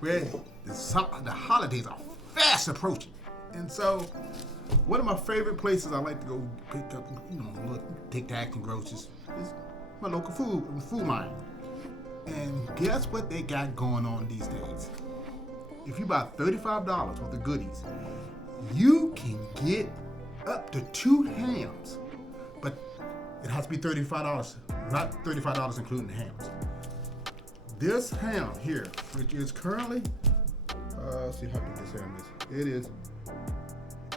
where the holidays are fast approaching. And so, one of my favorite places I like to go pick up, take the acting groceries is my local food mart. And guess what they got going on these days? If you buy $35 worth of goodies, you can get up to 2 hams. But it has to be $35, not $35 including the hams. This ham here, which is currently, let's see how big this ham is. It is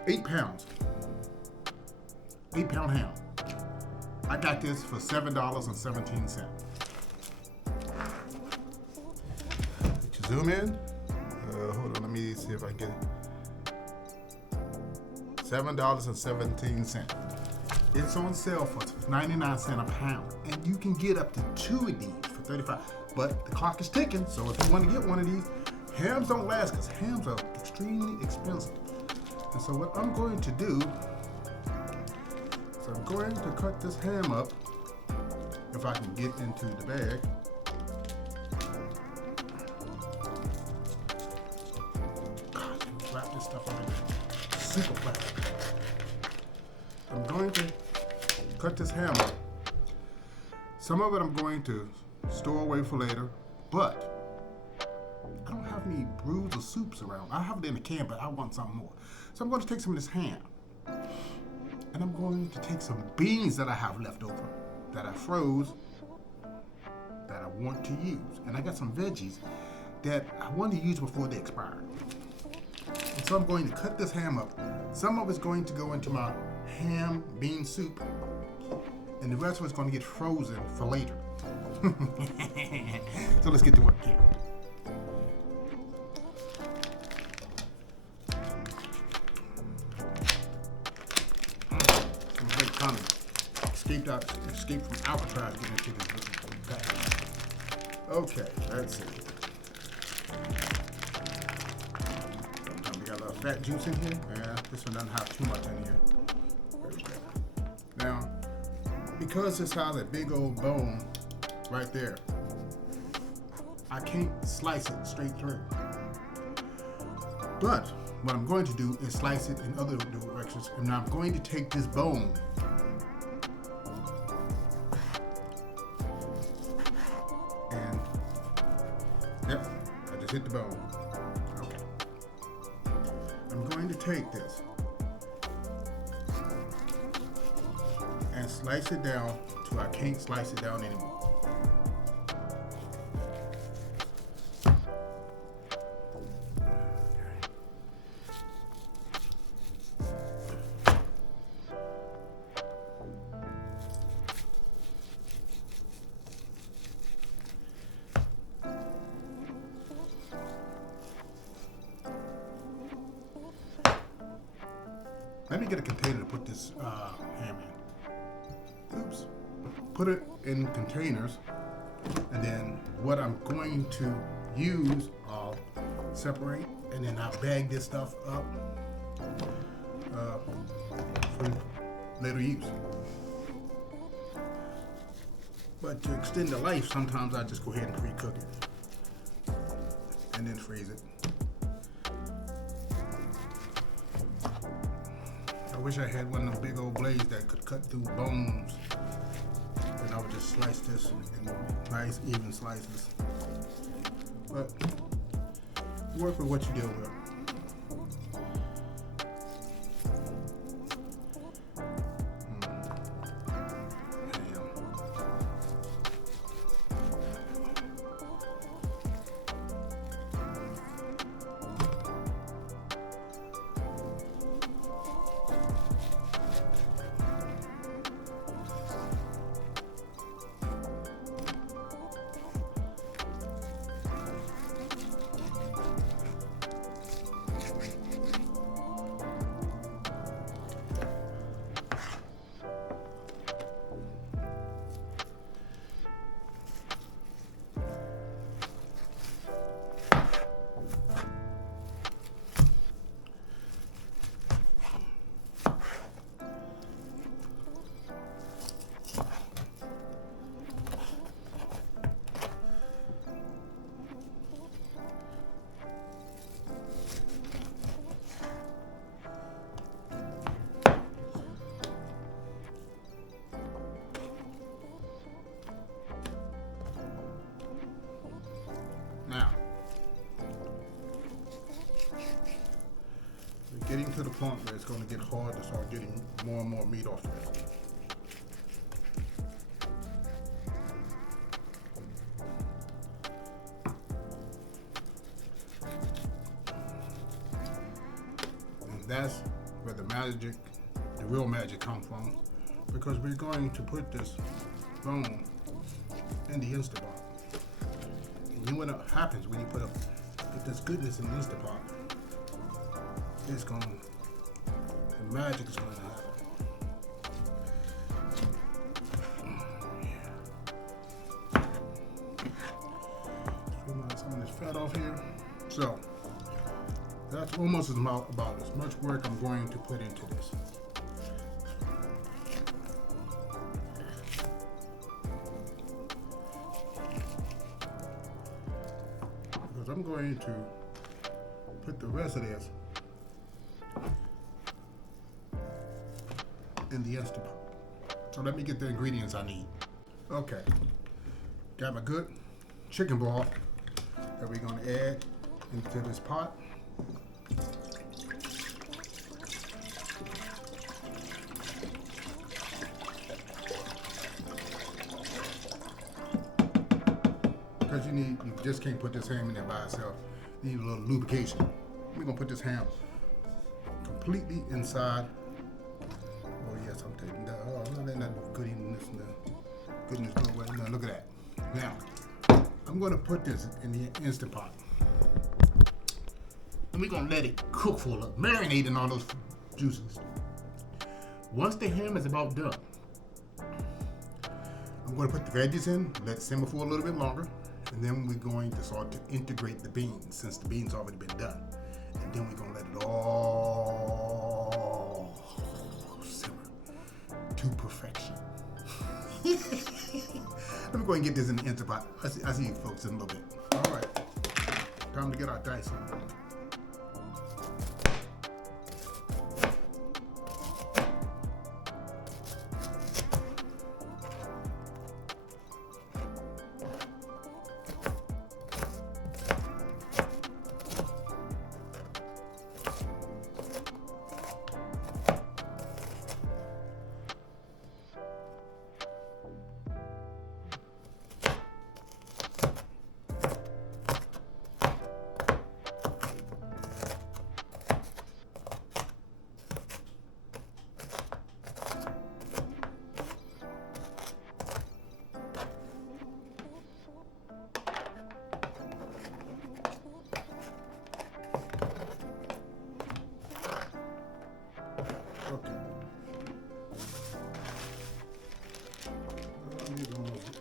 8 pounds. 8-pound ham. I got this for $7.17. Zoom in. Hold on, let me see if I can get it. $7.17. It's on sale for 99 cents a pound, and you can get up to 2 of these for 35. But the clock is ticking, so if you want to get one of these, hams don't last because hams are extremely expensive. And so what I'm going to do is I'm going to cut this ham up, if I can get into the bag. Wrap this stuff on it. Super flat. I'm going to cut this ham up. Some of it I'm going to store away for later, but I don't have any brews or soups around. I have it in a can, but I want some more. So I'm going to take some of this ham, and I'm going to take some beans that I have left over, that I froze, that I want to use. And I got some veggies that I want to use before they expire. And so I'm going to cut this ham up. Some of it's going to go into my ham bean soup, and the rest of it's going to get frozen for later. So let's get to work here. Kind of escaped from Alcatraz getting into this bag. Okay, let's see. We got a little fat juice in here. Yeah, this one doesn't have too much in here. There we go. Now, because this has a big old bone right there, I can't slice it straight through. But what I'm going to do is slice it in other directions, and I'm going to take this bone and, yep, I just hit the bone. Okay. I'm going to take this and slice it down till I can't slice it down anymore. Let me get a container to put this ham in. Oops. Put it in containers, and then what I'm going to use, I'll separate, and then I'll bag this stuff up for later use. But to extend the life, sometimes I just go ahead and pre-cook it and then freeze it. I wish I had one of them big old blades that could cut through bones. And I would just slice this in nice, even slices. But work with what you deal with. getting to the point where it's going to get hard to start getting more and more meat off of it. And that's where the magic, the real magic comes from, because we're going to put this bone in the Instant Pot. And you know what happens when you put this goodness in the Instant Pot? It's going, the magic is going to happen. Some of this fat off here. So that's almost about as much work I'm going to put into this. Because I'm going to put the rest of this in the Instant Pot. So let me get the ingredients I need. Okay, got my good chicken broth that we're going to add into this pot. Because you just can't put this ham in there by itself. You need a little lubrication. We're going to put this ham completely inside. Oh yes, I'm taking that. Oh, I'm not letting that goodness go away. No, look at that. Now, I'm going to put this in the Instant Pot. And we're going to let it cook for a little, marinate in all those juices. Once the ham is about done, I'm going to put the veggies in, let it simmer for a little bit longer, and then we're going to start to integrate the beans, since the beans already been done. And then we're going to let it all simmer to perfection. Let me go and get this in the Instant Pot. I see you folks in a little bit. All right, time to get our dice on.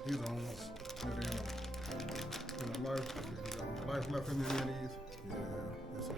These are almost in the life left in any of these. Yeah, this is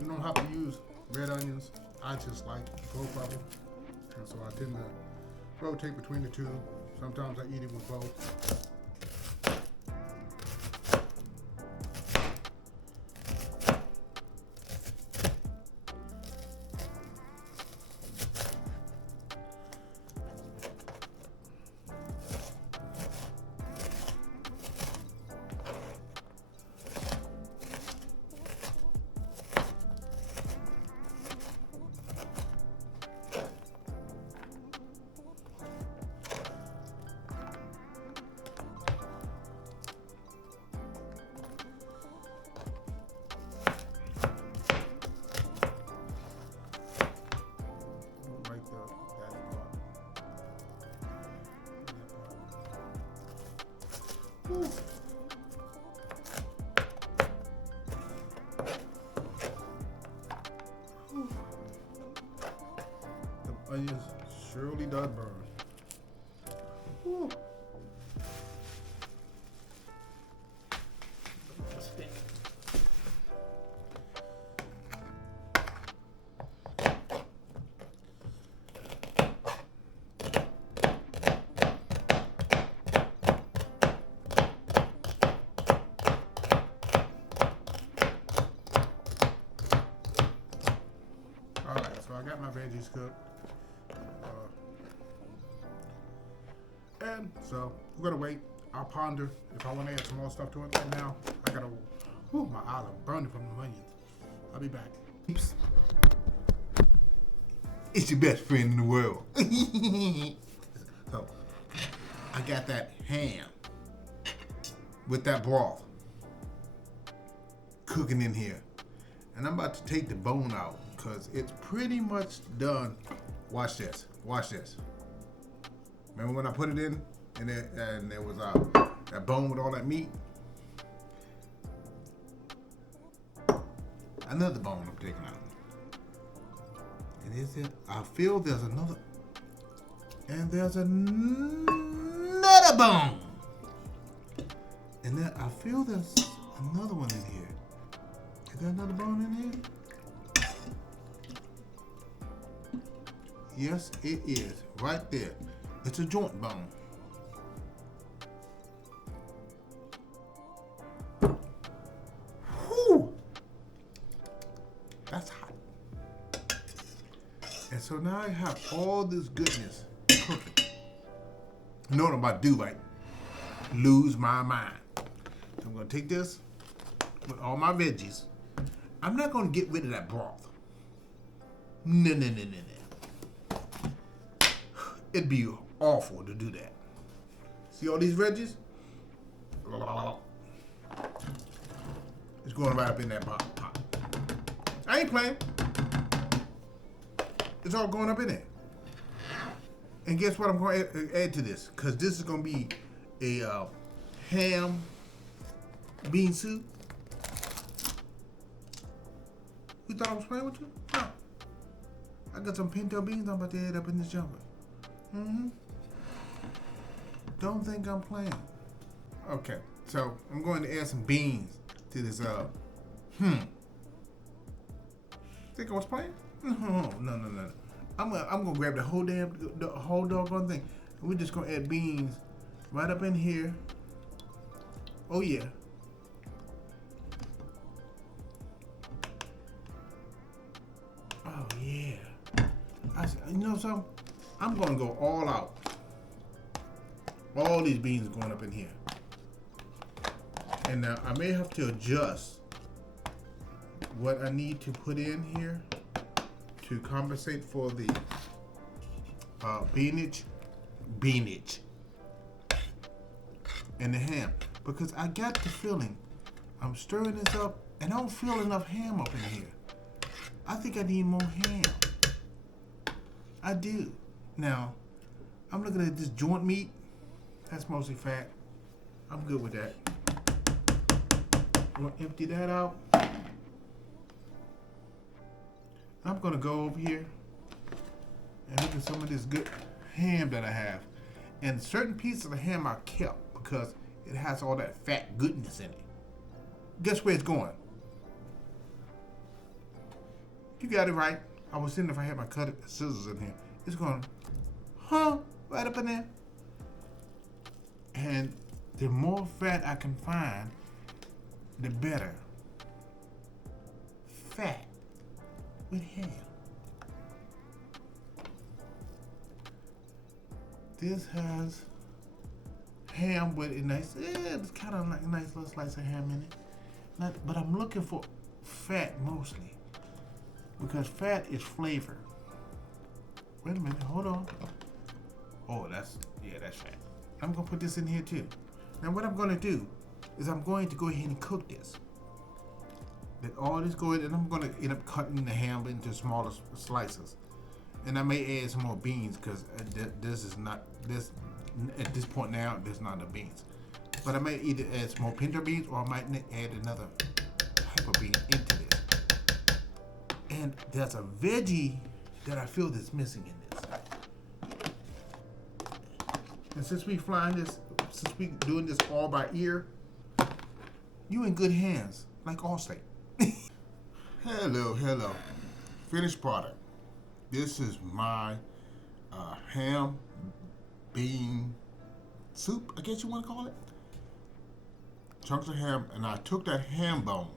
You don't have to use red onions. I just like both of them. And so I tend to rotate between the two. Sometimes I eat it with both. it does burn. Woo. Stick. So I got my veggies cooked. And so we're gonna wait. I'll ponder if I want to add some more stuff to it. Right now, I gotta, my eyes are burning from the onions. I'll be back. Oops. It's your best friend in the world. So, I got that ham with that broth cooking in here. And I'm about to take the bone out because it's pretty much done. Watch this. Watch this. Remember when I put it in and there was that bone with all that meat? Another bone I'm taking out. And is it? I feel there's another. And there's another bone. And then I feel there's another one in here. Is there another bone in here? Yes, it is. Right there. It's a joint bone. Whew! That's hot. And so now I have all this goodness cooking. You know what I'm about to do, right? Lose my mind. So I'm going to take this with all my veggies. I'm not going to get rid of that broth. No. It'd be awful to do that. See all these veggies? It's going right up in that pot. I ain't playing. It's all going up in there. And guess what I'm going to add to this? Because this is going to be a ham bean soup. You thought I was playing with you? No. I got some pinto beans I'm about to add up in this jumper. Don't think I'm playing. Okay, so I'm going to add some beans to this. Think I was playing? No. I'm gonna grab the whole doggone thing, and we're just gonna add beans right up in here. Oh yeah. Oh yeah. You know something? I'm gonna go all out. All these beans going up in here. And now I may have to adjust what I need to put in here to compensate for the beanage and the ham. Because I got the feeling I'm stirring this up and I don't feel enough ham up in here. I think I need more ham. I do. Now, I'm looking at this joint meat. That's mostly fat. I'm good with that. I'm gonna empty that out. I'm gonna go over here and look at some of this good ham that I have. And certain pieces of the ham I kept because it has all that fat goodness in it. Guess where it's going? You got it right. I was thinking if I had my scissors in here. It's going, right up in there. And the more fat I can find, the better. Fat with ham. This has ham with a nice, it's kind of like a nice little slice of ham in it. But I'm looking for fat mostly. Because fat is flavor. Wait a minute, hold on. Oh, that's fat. I'm gonna put this in here too. Now what I'm gonna do is I'm going to go ahead and cook this. Let all this go in, and I'm gonna end up cutting the ham into smaller slices. And I may add some more beans because this is not, at this point now, there's not enough beans. But I may either add some more pinto beans or I might add another type of bean into this. And there's a veggie that I feel that's missing in this. And since we doing this all by ear, you in good hands, like Allstate. Hello. Finished product. This is my ham bean soup, I guess you want to call it. Chunks of ham, and I took that ham bone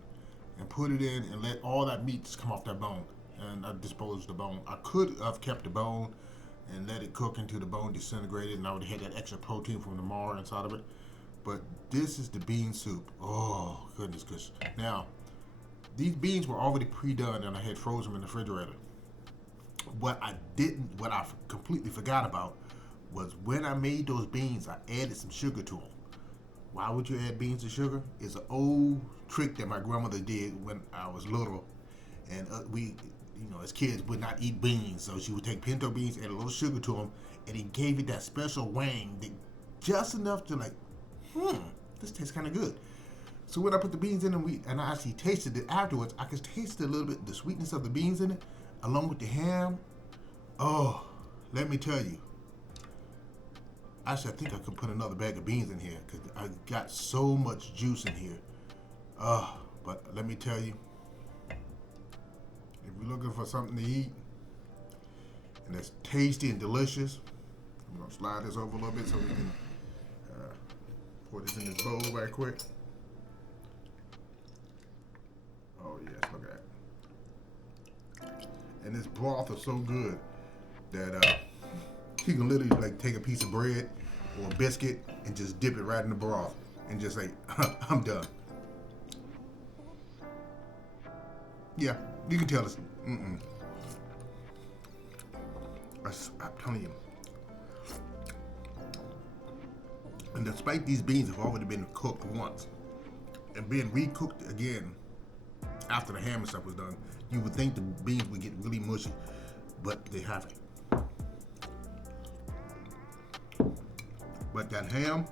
and put it in and let all that meat just come off that bone. And I disposed the bone. I could have kept the bone and let it cook until the bone disintegrated, and I would have had that extra protein from the marrow inside of it. But this is the bean soup. Oh, goodness gracious. Now, these beans were already pre-done, and I had frozen them in the refrigerator. What I completely forgot about was when I made those beans, I added some sugar to them. Why would you add beans and sugar? It's an old trick that my grandmother did when I was little, and we, as kids, would not eat beans, so she would take pinto beans, add a little sugar to them, and it gave it that special wang, just enough to this tastes kind of good. So when I put the beans in and I actually tasted it afterwards, I could taste a little bit the sweetness of the beans in it, along with the ham. Oh, let me tell you. Actually, I think I could put another bag of beans in here because I got so much juice in here. But let me tell you, if you're looking for something to eat and that's tasty and delicious, I'm gonna slide this over a little bit so we can pour this in this bowl right quick. Oh yes, look at that. And this broth is so good that you can literally take a piece of bread or a biscuit and just dip it right in the broth and just say, I'm done. Yeah, you can tell it's, I'm telling you. And despite these beans have already been cooked once and being recooked again after the ham and stuff was done, you would think the beans would get really mushy, but they haven't. But that ham,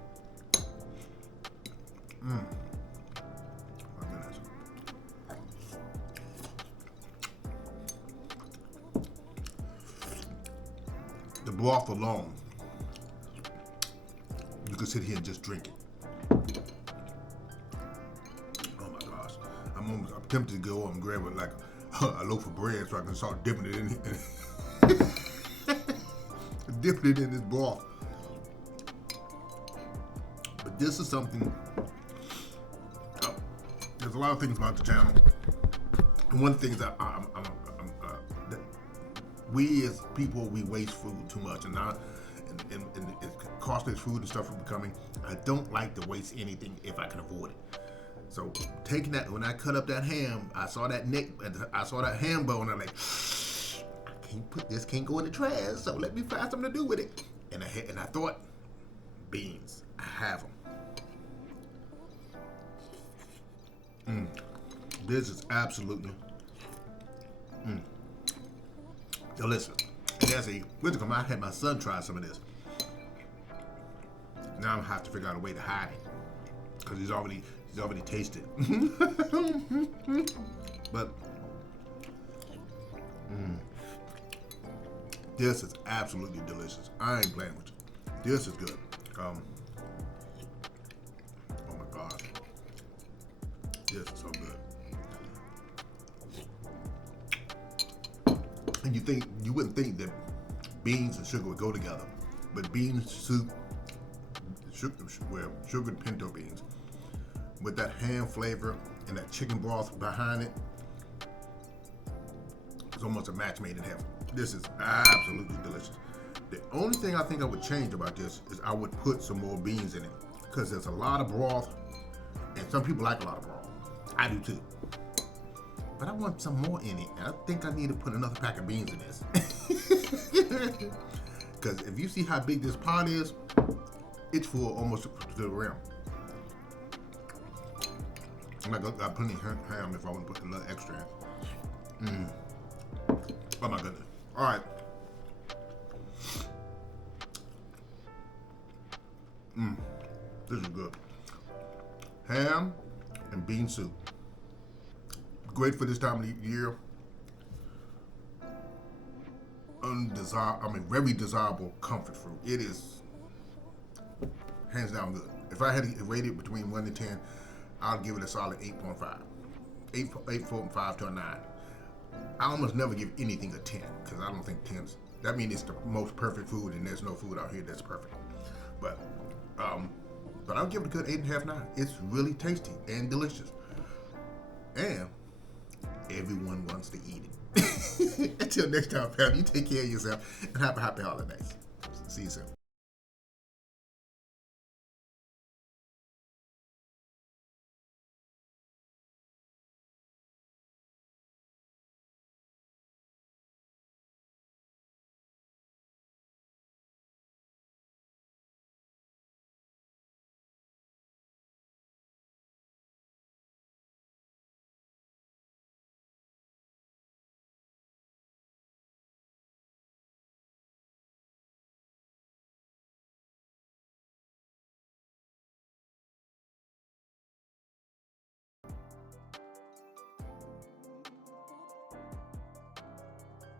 my goodness. The broth alone, you could sit here and just drink it. Oh my gosh. I'm tempted to go and grab it like a loaf of bread so I can start dipping it in dipping it in this broth. But this is something, there's a lot of things about the channel. And one of the things that we as people, we waste food too much, and it's costly food and stuff are becoming. I don't like to waste anything if I can avoid it. So taking that, when I cut up that ham, I saw that neck, I saw that ham bone, and I'm like, can't go in the trash, so let me find something to do with it. And I thought, beans, I have them. This is absolutely delicious. And there's I had my son try some of this. Now I'm gonna have to figure out a way to hide it because he's already tasted. But this is absolutely delicious. I ain't playing with you. This is good. Oh my gosh, this is so good. And you wouldn't think that beans and sugar would go together, but beans soup, sugared pinto beans, with that ham flavor and that chicken broth behind it, it's almost a match made in heaven. This is absolutely delicious. The only thing I think I would change about this is I would put some more beans in it, because there's a lot of broth, and some people like a lot of broth. I do too. But I want some more in it, and I think I need to put another pack of beans in this. Because if you see how big this pot is, it's full almost to the rim. I got plenty of ham if I want to put a little extra in. Oh my goodness. All right. This is good. Ham and bean soup. Great for this time of the year. Very desirable comfort food. It is Hands down good. If I had to rate it between 1 and 10, I'll give it a solid 8.5. 8.5 to a 9. I almost never give anything a 10 because I don't think 10's. That means it's the most perfect food, and there's no food out here that's perfect. But I'll give it a good 8.5, 9. It's really tasty and delicious, and everyone wants to eat it. Until next time, pal, you take care of yourself and have a happy holidays. See you soon.